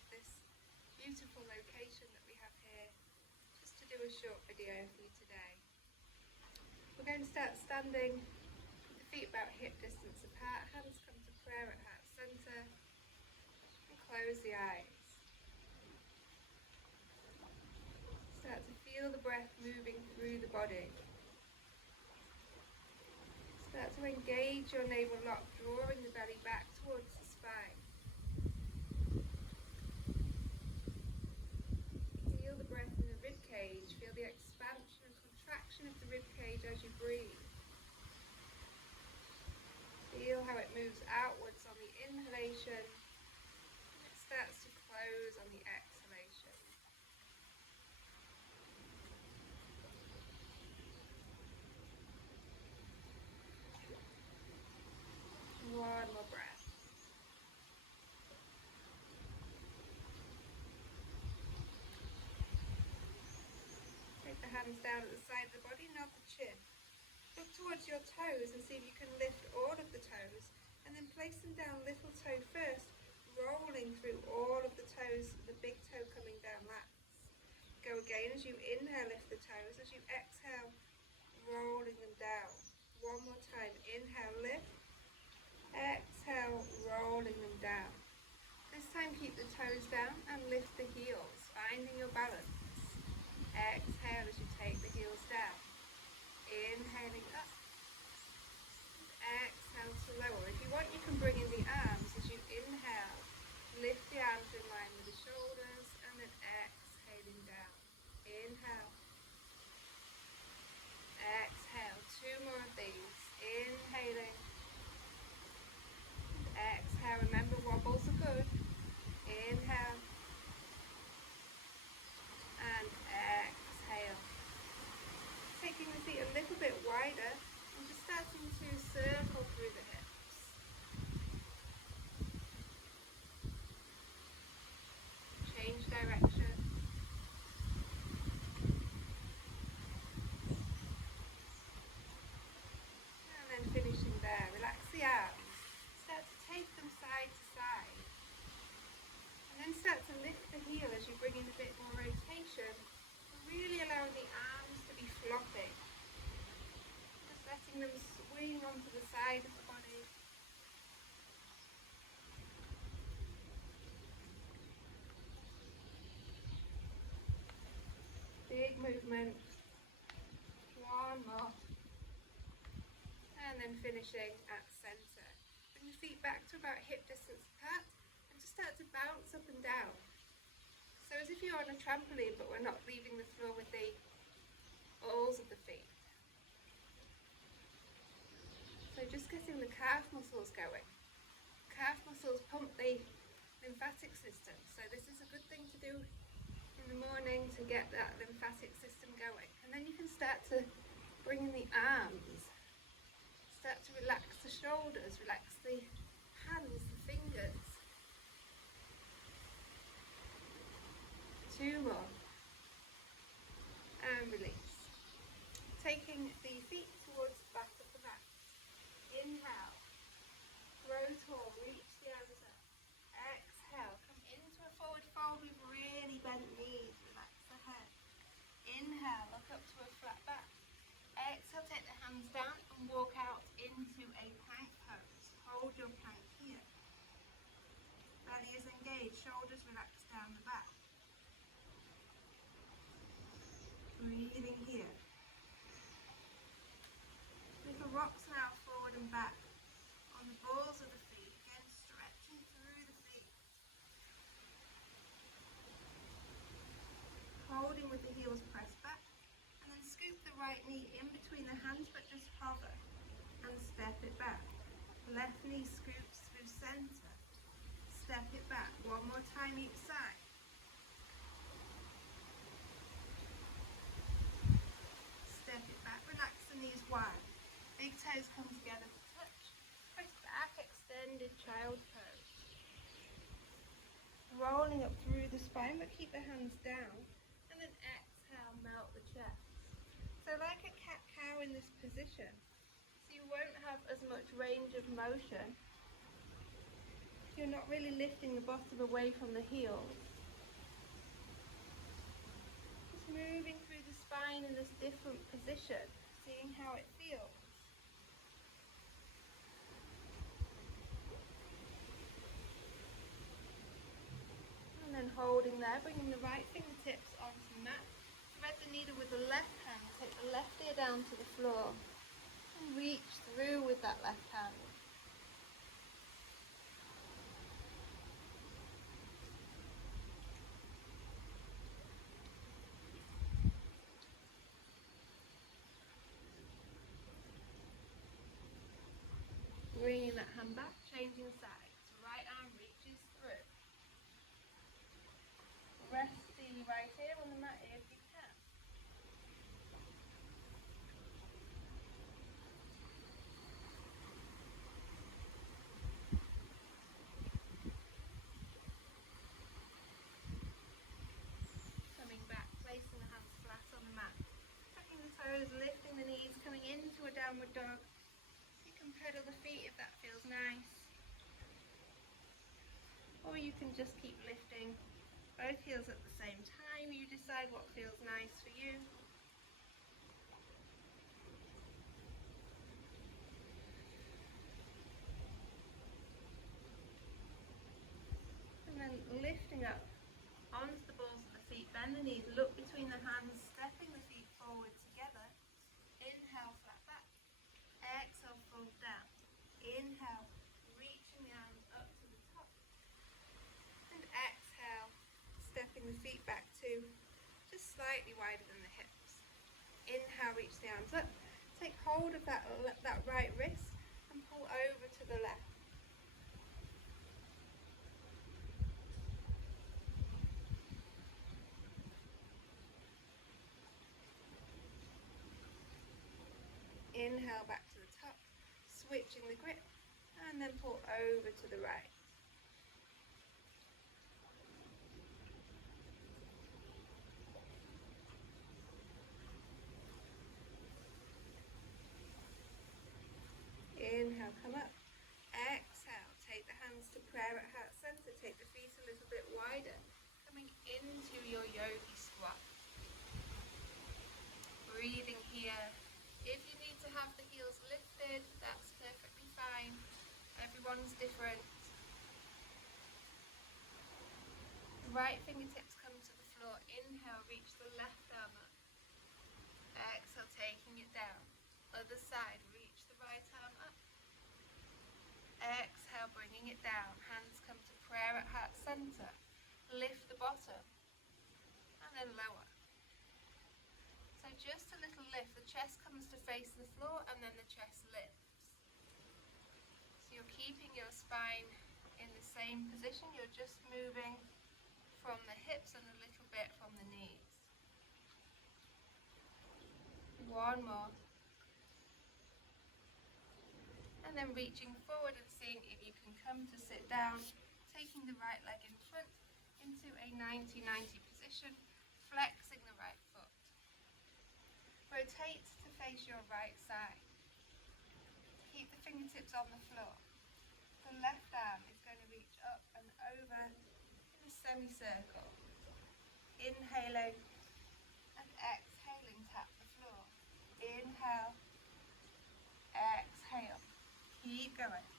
of this beautiful location that we have here, just to do a short video for you today. We're going to start standing with the feet about hip distance apart, hands come to prayer at heart centre, and close the eyes. Start to feel the breath moving through the body. Start to engage your navel lock, drawing the belly back towards the spine. Feel the breath in the rib cage. Feel the expansion and contraction of the rib cage as you breathe. Feel how it moves outwards on the inhalation and it starts to close on the exhalation. One more breath. Take the hands down at the side of the body, nod the chin. Look towards your toes and see if you can lift all of the toes and then place them down little toe first, rolling through all of the toes, the big toe coming down last. Go again as you inhale, lift the toes. As you exhale, rolling them down. One more time. Inhale, lift. Exhale, rolling them down. This time keep the toes down and lift the heels, finding your balance. Exhale as you take the heels down. Inhaling up. Exhale to lower. If you want, you can bring in the arms as you inhale. Lift the arms in line with the shoulders and then exhaling down. Inhale. Exhale. Two more of these. Inhaling. Exhale. Remember, wobbles are good. Inhale. And exhale. Taking the feet a little bit wider and just starting to circle through the hips. Change direction. And then finishing there. Relax the arms. Start to take them side to side. And then start to lift the heel as you bring in a bit more rotation. Really allowing the arms to be flopping. Just letting them swing onto the side of the body. Big movement. One more. And then finishing at centre. Bring the feet back to about hip distance apart and just start to bounce up and down. So as if you're on a trampoline, but we're not leaving the floor with the balls of the feet. So just getting the calf muscles going. Calf muscles pump the lymphatic system. So this is a good thing to do in the morning to get that lymphatic system going. And then you can start to bring in the arms. Start to relax the shoulders, relax the hands, the fingers. Two more. And release. Taking the feet towards the back of the mat. Inhale. Grow tall. Reach the arms up. Exhale. Come into a forward fold with really bent knees. Relax the head. Inhale. Look up to a flat back. Exhale. Take the hands down and walk out into a plank pose. Hold your plank here. Belly is engaged. Shoulders relaxed down the back. Breathing here. Little rocks now forward and back on the balls of the feet. Again, stretching through the feet. Holding with the heels pressed back. And then scoop the right knee in between the hands, but just hover and step it back. Left knee scoops through center. Step it back. One more time each side. Step it back, relax the knees wide. Big toes come together to touch. Press back, extended child pose. Rolling up through the spine, but keep the hands down. And then exhale, melt the chest. So like a cat-cow in this position. So you won't have as much range of motion. You're not really lifting the bottom away from the heels. Just moving through the spine in this different position, seeing how it feels. And then holding there, bringing the right fingertips onto the mat. Thread the needle with the left hand, take the left ear down to the floor and reach through with that left hand. Bringing that hand back, changing sides. Right arm reaches through. Rest the right ear on the mat if you can. Coming back, placing the hands flat on the mat. Tucking the toes, lifting the knees, coming into a downward dog. You can pedal the feet if that feels nice. Or you can just keep lifting both heels at the same time. You decide what feels nice for you. And then lifting up onto the balls of the feet, bend the knees, look between the hands, stepping the feet forward together. Inhale, flat back. Exhale, fold down. Inhale, reaching the arms up to the top. And exhale, stepping the feet back to just slightly wider than the hips. Inhale, reach the arms up. Take hold of that right wrist and pull over to the left. Inhale back to the top, switching the grip, and then pull over to the right. Inhale, come up. Exhale, take the hands to prayer at heart center. Take the feet a little bit wider, coming into your yogi squat. Breathing here. If you need to have the heels lifted, that's perfectly fine. Everyone's different. Right fingertips come to the floor. Inhale, reach the left arm up. Exhale, taking it down. Other side, reach the right arm up. Exhale, bringing it down. Hands come to prayer at heart center. Lift the bottom. And then lower. So just a little lift. The chest comes to face the floor and then the chest lifts. So you're keeping your spine in the same position. You're just moving from the hips and a little bit from the knees. One more. And then reaching forward and seeing if you can come to sit down, taking the right leg in front into a 90-90 position, flexing the right foot. Rotate to face your right side. Keep the fingertips on the floor. The left arm is going to reach up and over in a semicircle. Inhaling and exhaling, tap the floor. Inhale, exhale. Keep going.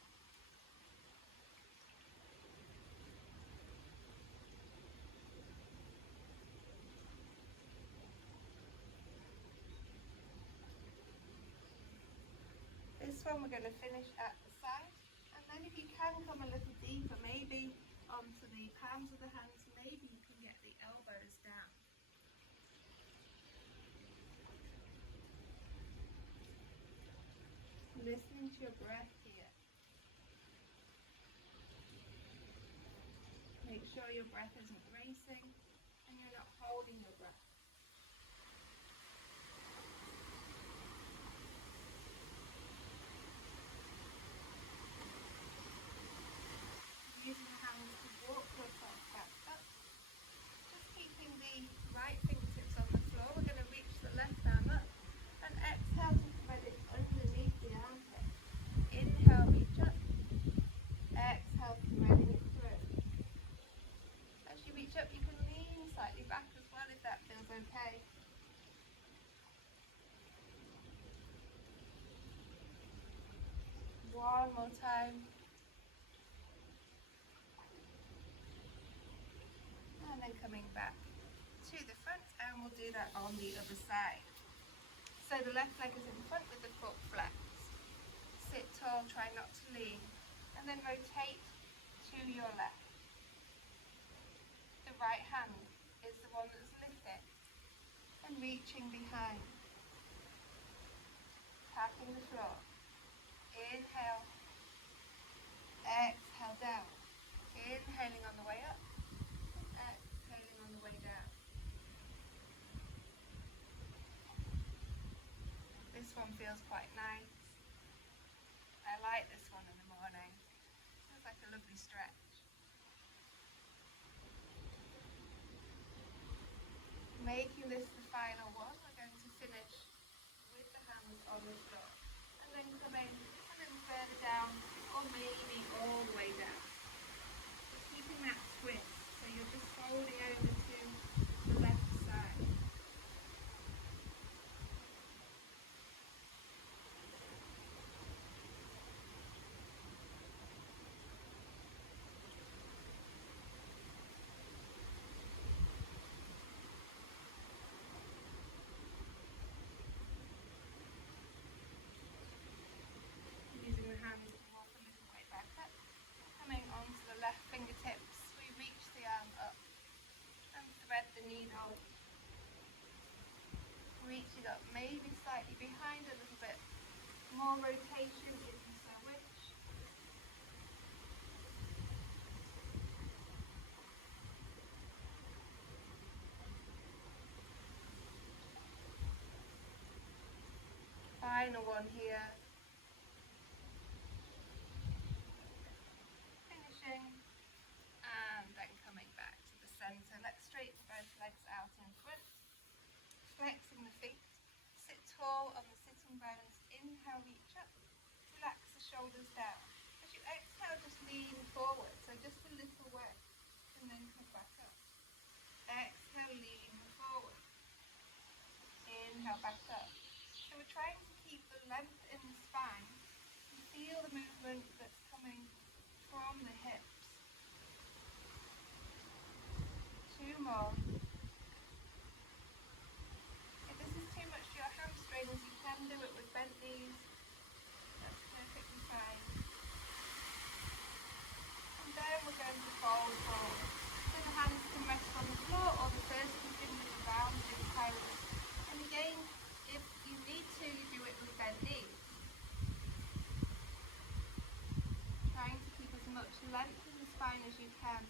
This one we're going to finish at the side, and then if you can come a little deeper, maybe onto the palms of the hands, maybe you can get the elbows down. Listening to your breath here. Make sure your breath isn't racing and you're not holding your breath. Using the hands to walk yourself back up. Just keeping the right fingertips on the floor. We're going to reach the left arm up and exhale to spread it underneath the armpit. Inhale, reach up. Exhale, spreading it One more time. And then coming back to the front, and we'll do that on the other side. So the left leg is in front with the foot flexed. Sit tall, try not to lean, and then rotate to your left. The right hand is the one that's lifting and reaching behind, tapping the floor. Inhale, exhale down. Inhaling on the way up, exhaling on the way down. This one feels quite nice. I like this one in the morning. Feels like a lovely stretch. Making this the final one, we're going to finish with the hands on the floor. And then coming a little further down, or maybe all the way down. Just keeping that twist, so you're just folding over to the left side. Using the hands to walk a little way back up. Coming onto the left fingertips, we reach the arm up and thread the needle. Reaching up, maybe slightly behind a little bit. More rotation if you so wish. Final one here. Finishing and then coming back to the centre. Let's straighten both legs out in front. Flexing the feet. Sit tall on the sitting bones. Inhale, reach up. Relax the shoulders down. As you exhale, just lean forward. So just a little way. And then come back up. Exhale, lean forward. Inhale, back up. So we're trying to keep the length in the spine. You feel the movement that's coming from the hips. 2 more. If this is too much for your hamstrings, you can do it with bent knees. That's perfectly fine. And then we're going to fold forward. So the hands can rest on the floor, or the first can fingers around the pelvis. And again, if you need to, you do it with bent knees. Trying to keep as much length in the spine as you can.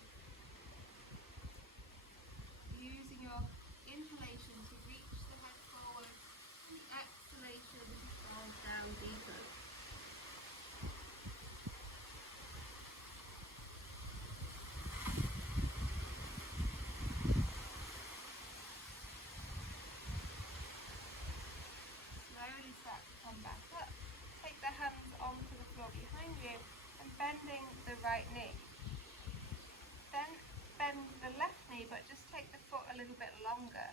Using your inhalation to reach the head forward, and the exhalation to fall down deeper. Slowly start to come back up. Take the hands onto the floor behind you and bending the right knee. Then bend the left knee, but just take the foot a little bit longer.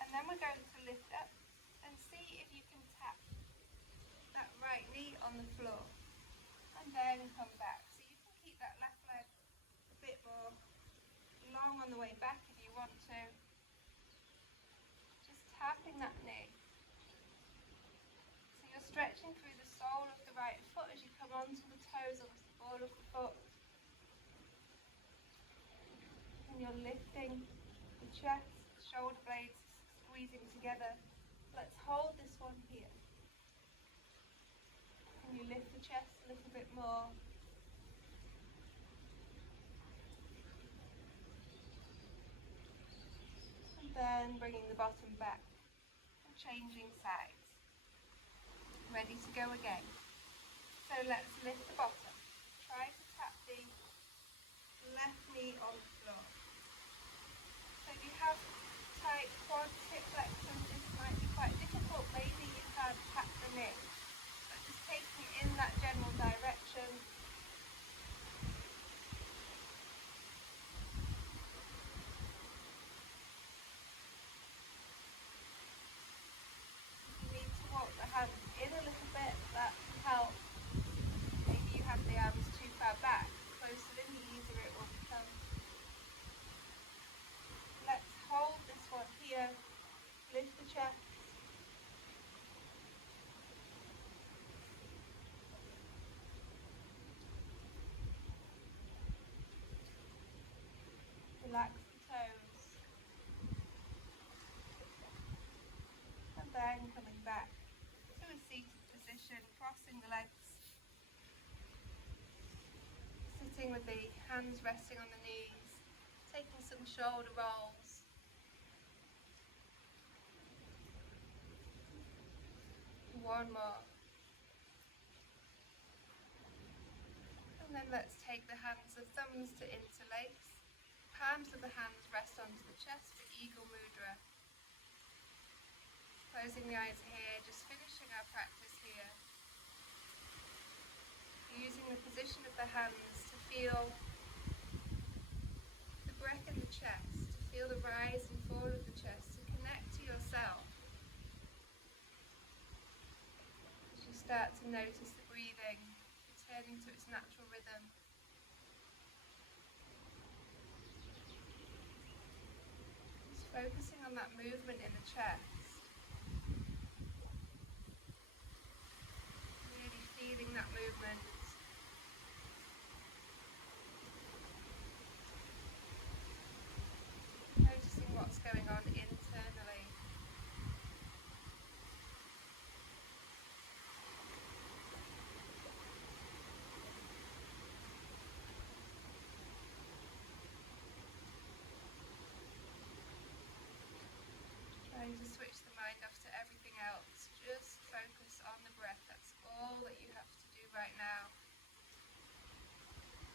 And then we're going to lift up and see if you can tap that right knee on the floor. And then come back. So you can keep that left leg a bit more long on the way back if you want to. Just tapping that knee. So you're stretching through the sole of the right foot as you come onto the toes of the ball of the foot. And you're lifting the chest, shoulder blades squeezing together. Let's hold this one here. And you lift the chest a little bit more. And then bringing the bottom back and changing sides. Ready to go again. So let's lift the bottom. Try to tap the left knee on the floor. So if you have tight quads, hip flexors, this might be quite difficult. Maybe you can tap the knee. But just taking in that general direction. If you need to walk the hands in a little bit, that can help. Then coming back to a seated position, crossing the legs, sitting with the hands resting on the knees, taking some shoulder rolls. One more. And then let's take the hands of thumbs to interlace. Palms of the hands rest onto the chest for Eagle Mudra. Closing the eyes here, just finishing our practice here. Using the position of the hands to feel the breath in the chest, to feel the rise and fall of the chest, to connect to yourself. As you start to notice the breathing returning to its natural rhythm. Just focusing on that movement in the chest. Really feeling that movement. Noticing what's going on internally. Trying to switch the mind off to everything else. Just focus on the breath. That's all that you have to do right now.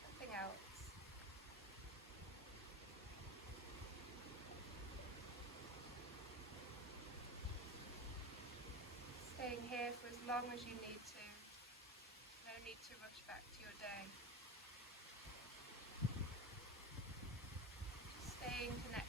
Nothing else. Staying here for as long as you need to. No need to rush back to your day. Just staying connected.